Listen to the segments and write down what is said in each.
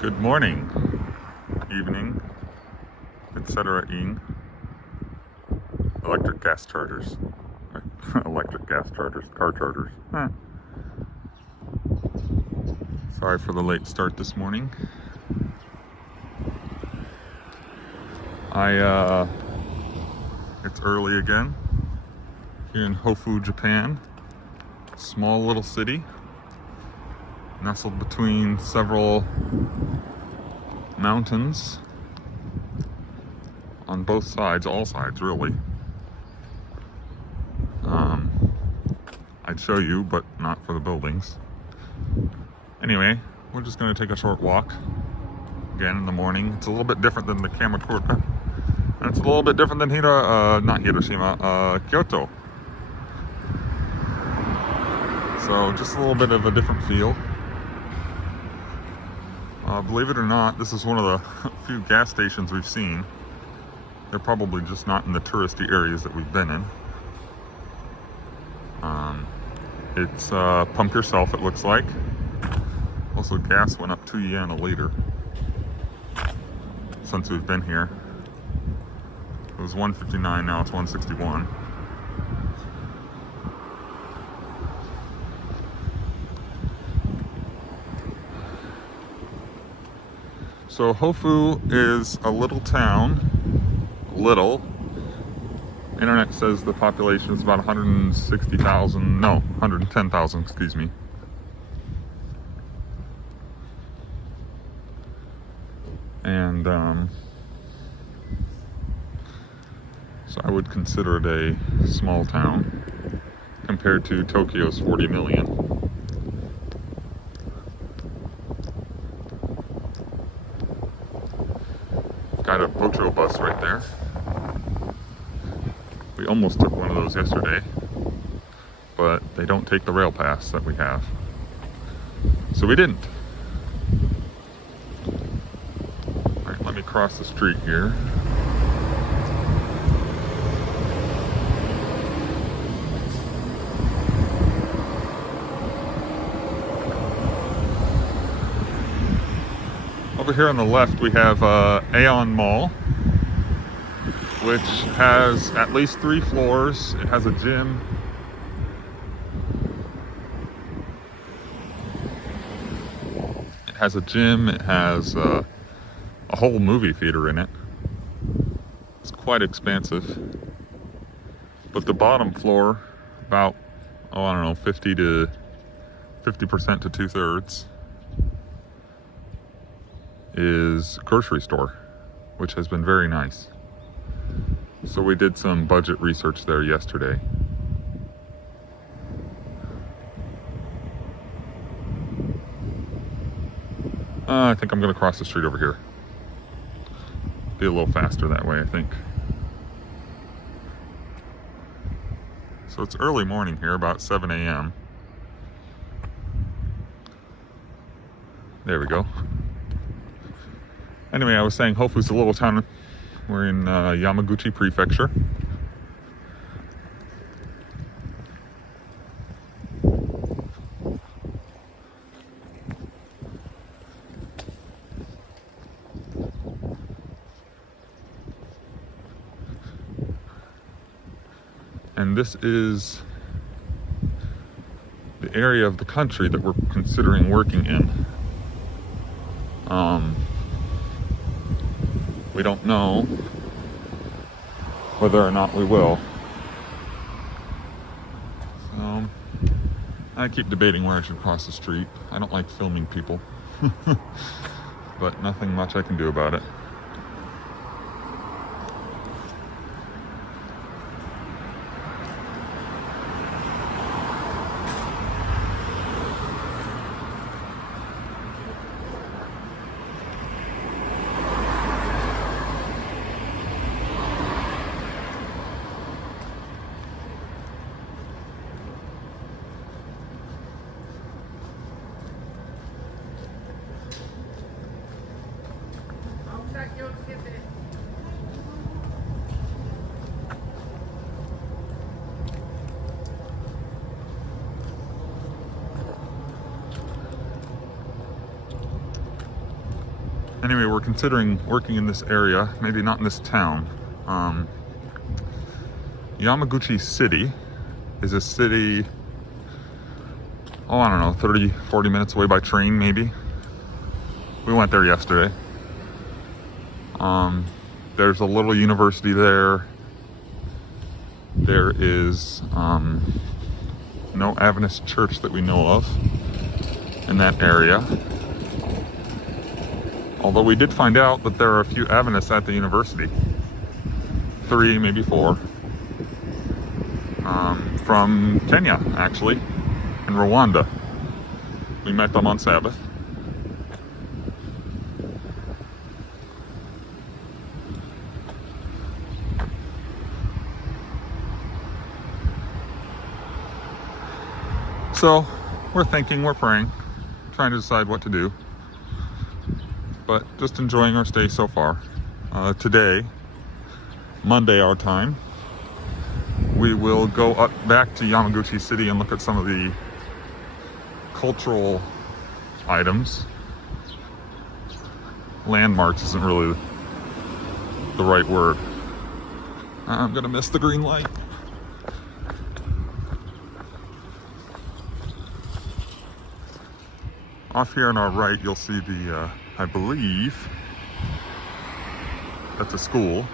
Good morning, evening, etc. Electric gas chargers. Electric gas chargers, car chargers. Sorry for the late start this morning. It's early again here in Hofu, Japan. Small little city, nestled between several mountains on both sides, all sides really. I'd show you, but not for the buildings. Anyway, we're just going to take a short walk again in the morning. It's a little bit different than the Kamakura, and it's a little bit different than Kyoto. So just a little bit of a different feel. Believe it or not, this is one of the few gas stations we've seen. They're probably just not in the touristy areas that we've been in. It's pump yourself, it looks like. Also, gas went up 2 yen a liter since we've been here. It was 159, now it's 161. So Hofu is a little town. Little. Internet says the population is about 160,000, no, 110,000, excuse me. And so I would consider it a small town compared to Tokyo's 40 million. Got a Bocho bus right there. We almost took one of those yesterday, but they don't take the rail pass that we have. So we didn't. Alright, let me cross the street here. Over here on the left we have Aeon Mall, which has at least 3 floors. It has a gym. It has a whole movie theater in it. It's quite expansive. But the bottom floor, about, I don't know, 50% to 2/3, is a grocery store, which has been very nice. So we did some budget research there yesterday. I think I'm going to cross the street over here. Be a little faster that way, I think. So it's early morning here, about 7 a.m. There we go. Anyway, I was saying Hofu's a little town. We're in Yamaguchi Prefecture. And this is the area of the country that we're considering working in. We don't know whether or not we will. So I keep debating where I should cross the street. I don't like filming people, but nothing much I can do about it. Anyway, we're considering working in this area, maybe not in this town. Yamaguchi City is a city, I don't know, 30, 40 minutes away by train, maybe. We went there yesterday. There's a little university there. There is no Adventist church that we know of in that area. Although we did find out that there are a few Adventists at the university. 3, maybe 4. From Kenya, actually, and Rwanda. We met them on Sabbath. So, we're thinking, we're praying, trying to decide what to do. But just enjoying our stay so far. Today, Monday our time, we will go up back to Yamaguchi City and look at some of the cultural items. Landmarks isn't really the right word. I'm gonna miss the green light. Off here on our right, you'll see the, I believe, that's a school.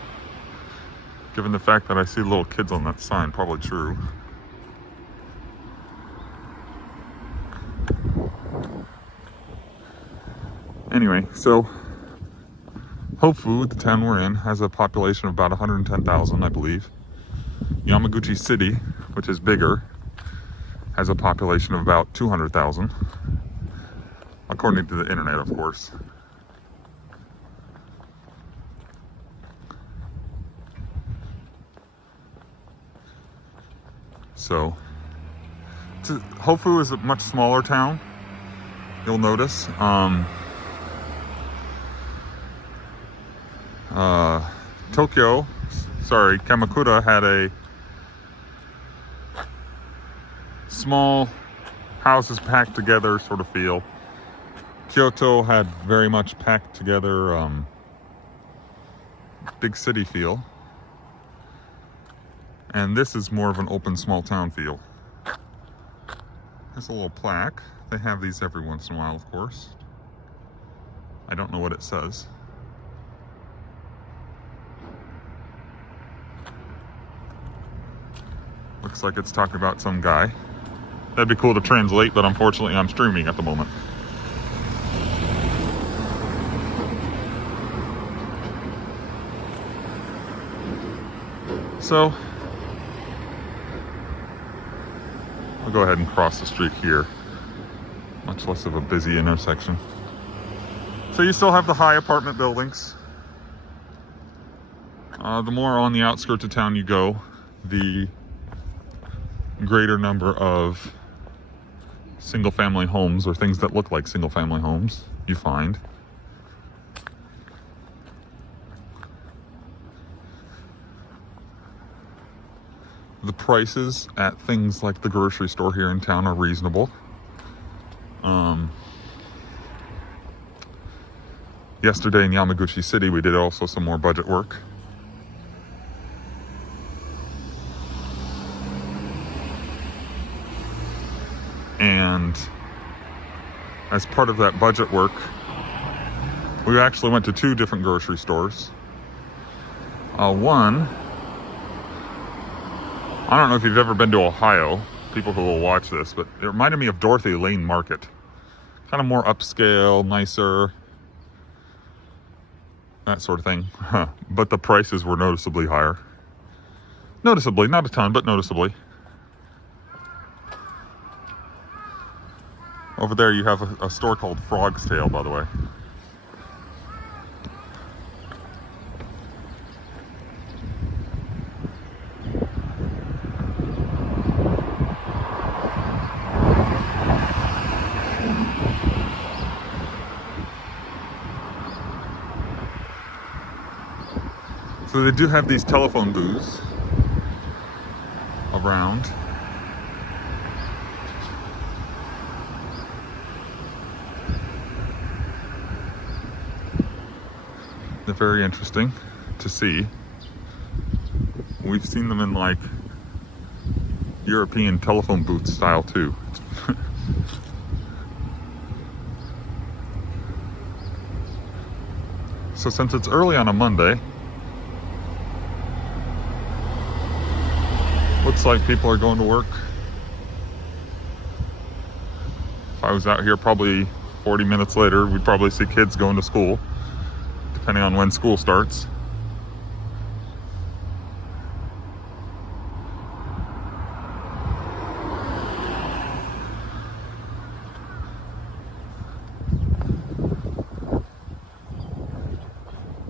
Given the fact that I see little kids on that sign, probably true. Anyway, so Hofu, the town we're in, has a population of about 110,000, I believe. Yamaguchi City, which is bigger, has a population of about 200,000. According to the internet, of course. So, Hofu is a much smaller town, you'll notice. Kamakura had a small houses packed together sort of feel. Kyoto had very much packed together big city feel. And this is more of an open small town feel. There's a little plaque. They have these every once in a while, of course. I don't know what it says. Looks like it's talking about some guy. That'd be cool to translate, but unfortunately I'm streaming at the moment. So, I'll go ahead and cross the street here. Much less of a busy intersection. So you still have the high apartment buildings. The more on the outskirts of town you go, the greater number of single-family homes, or things that look like single-family homes, you find. The prices at things like the grocery store here in town are reasonable. Yesterday in Yamaguchi City, we did also some more budget work. And as part of that budget work, we actually went to 2 different grocery stores. One, I don't know if you've ever been to Ohio, people who will watch this, but it reminded me of Dorothy Lane Market. Kind of more upscale, nicer, that sort of thing. But the prices were noticeably higher. Noticeably, not a ton, but noticeably. Over there you have a store called Frog's Tail, by the way. So they do have these telephone booths around. They're very interesting to see. We've seen them in like European telephone booth style too. So since it's early on a Monday, looks like people are going to work. If I was out here probably 40 minutes later, we'd probably see kids going to school, depending on when school starts.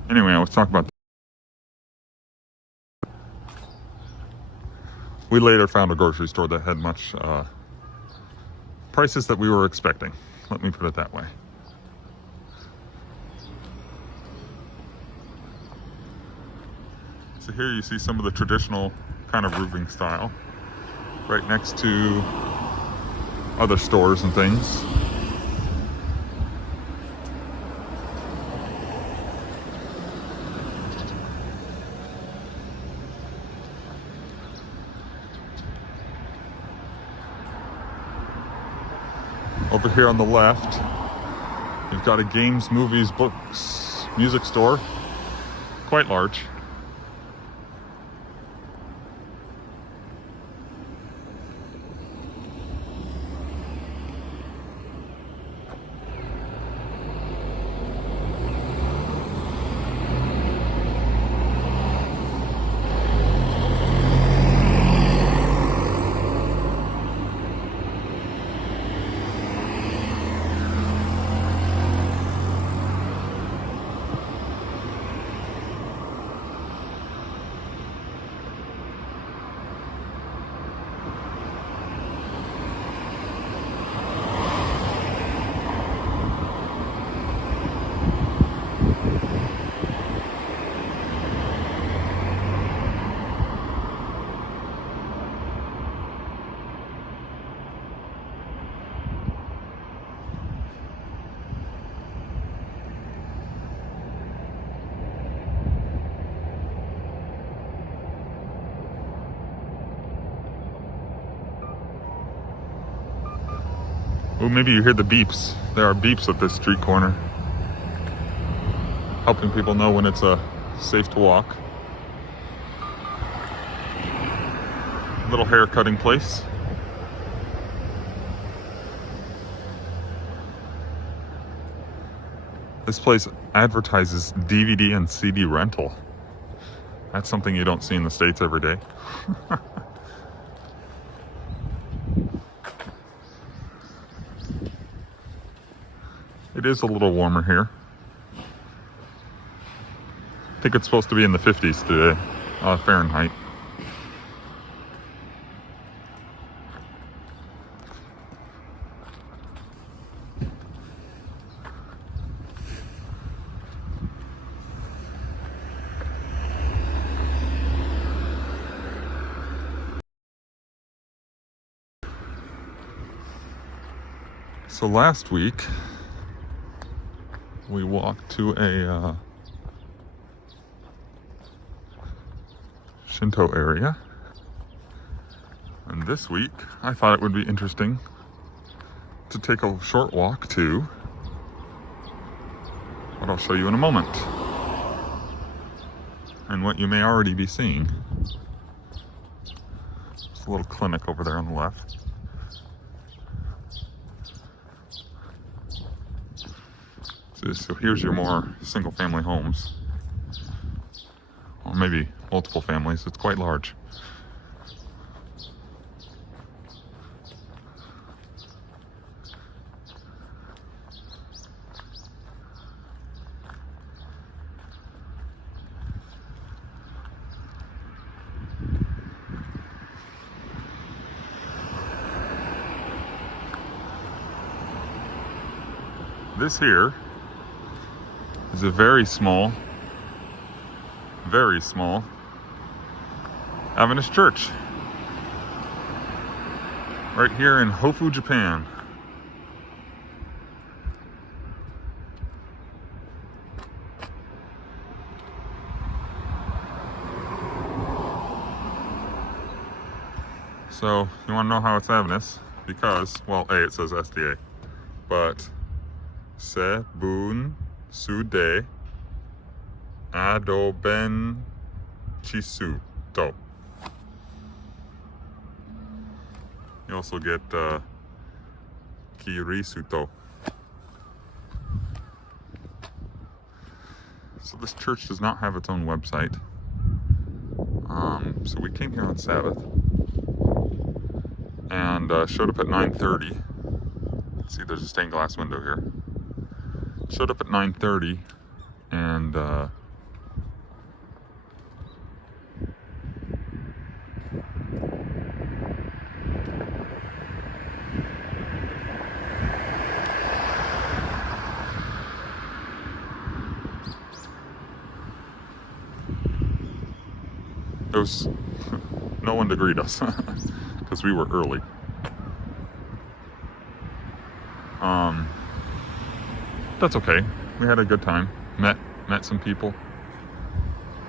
Anyway, let's talk about. We later found a grocery store that had much prices that we were expecting. Let me put it that way. So here you see some of the traditional kind of roofing style, right next to other stores and things. Over here on the left, you've got a games, movies, books, music store, quite large. Oh, maybe you hear the beeps. There are beeps at this street corner, helping people know when it's safe to walk. Little hair cutting place. This place advertises DVD and CD rental. That's something you don't see in the States every day. It is a little warmer here. I think it's supposed to be in the 50s today, Fahrenheit. So last week, we walked to a Shinto area, and this week I thought it would be interesting to take a short walk to what I'll show you in a moment, and what you may already be seeing. There's a little clinic over there on the left. So here's your more single-family homes, or maybe multiple families. It's quite large. This here is a very small Adventist church right here in Hofu, Japan. So you want to know how it's having this? Because, well, A, it says SDA, but Se Bun Sude Adoben Chisu To. You also get Kirisuto. So this church does not have its own website. So we came here on Sabbath and showed up at 9:30. See, there's a stained glass window here. Showed up at 9:30 and there was no one to greet us because we were early. That's okay. We had a good time. Met some people.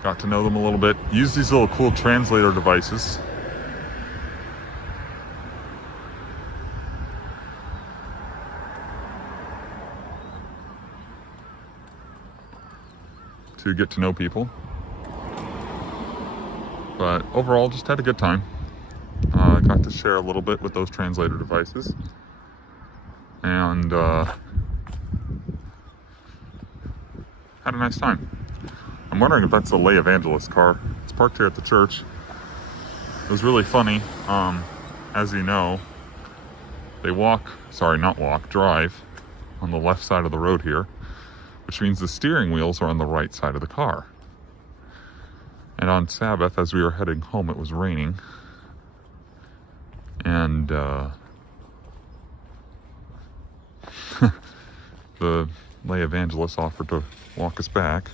Got to know them a little bit. Used these little cool translator devices. To get to know people. But overall, just had a good time. Got to share a little bit with those translator devices. And had a nice time. I'm wondering if that's a lay evangelist car. It's parked here at the church. It was really funny. As you know, they drive on the left side of the road here, which means the steering wheels are on the right side of the car. And on Sabbath, as we were heading home, it was raining. And the lay evangelist offered to walk us back.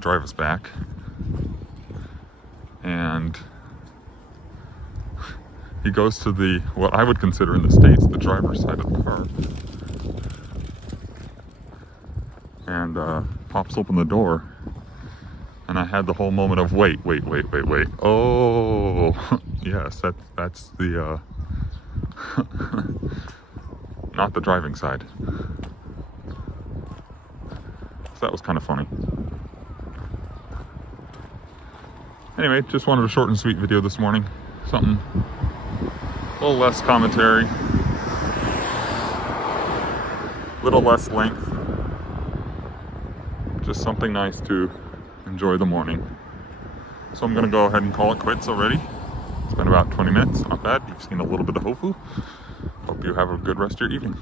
Drive us back. And he goes to what I would consider in the States, the driver's side of the car. And pops open the door. And I had the whole moment of wait. Oh, yes, that's the, not the driving side. So that was kind of funny. Anyway, just wanted a short and sweet video this morning. Something a little less commentary, a little less length. Just something nice to enjoy the morning. So I'm going to go ahead and call it quits already. It's been about 20 minutes, not bad. You've seen a little bit of Hofu. Hope you have a good rest of your evening.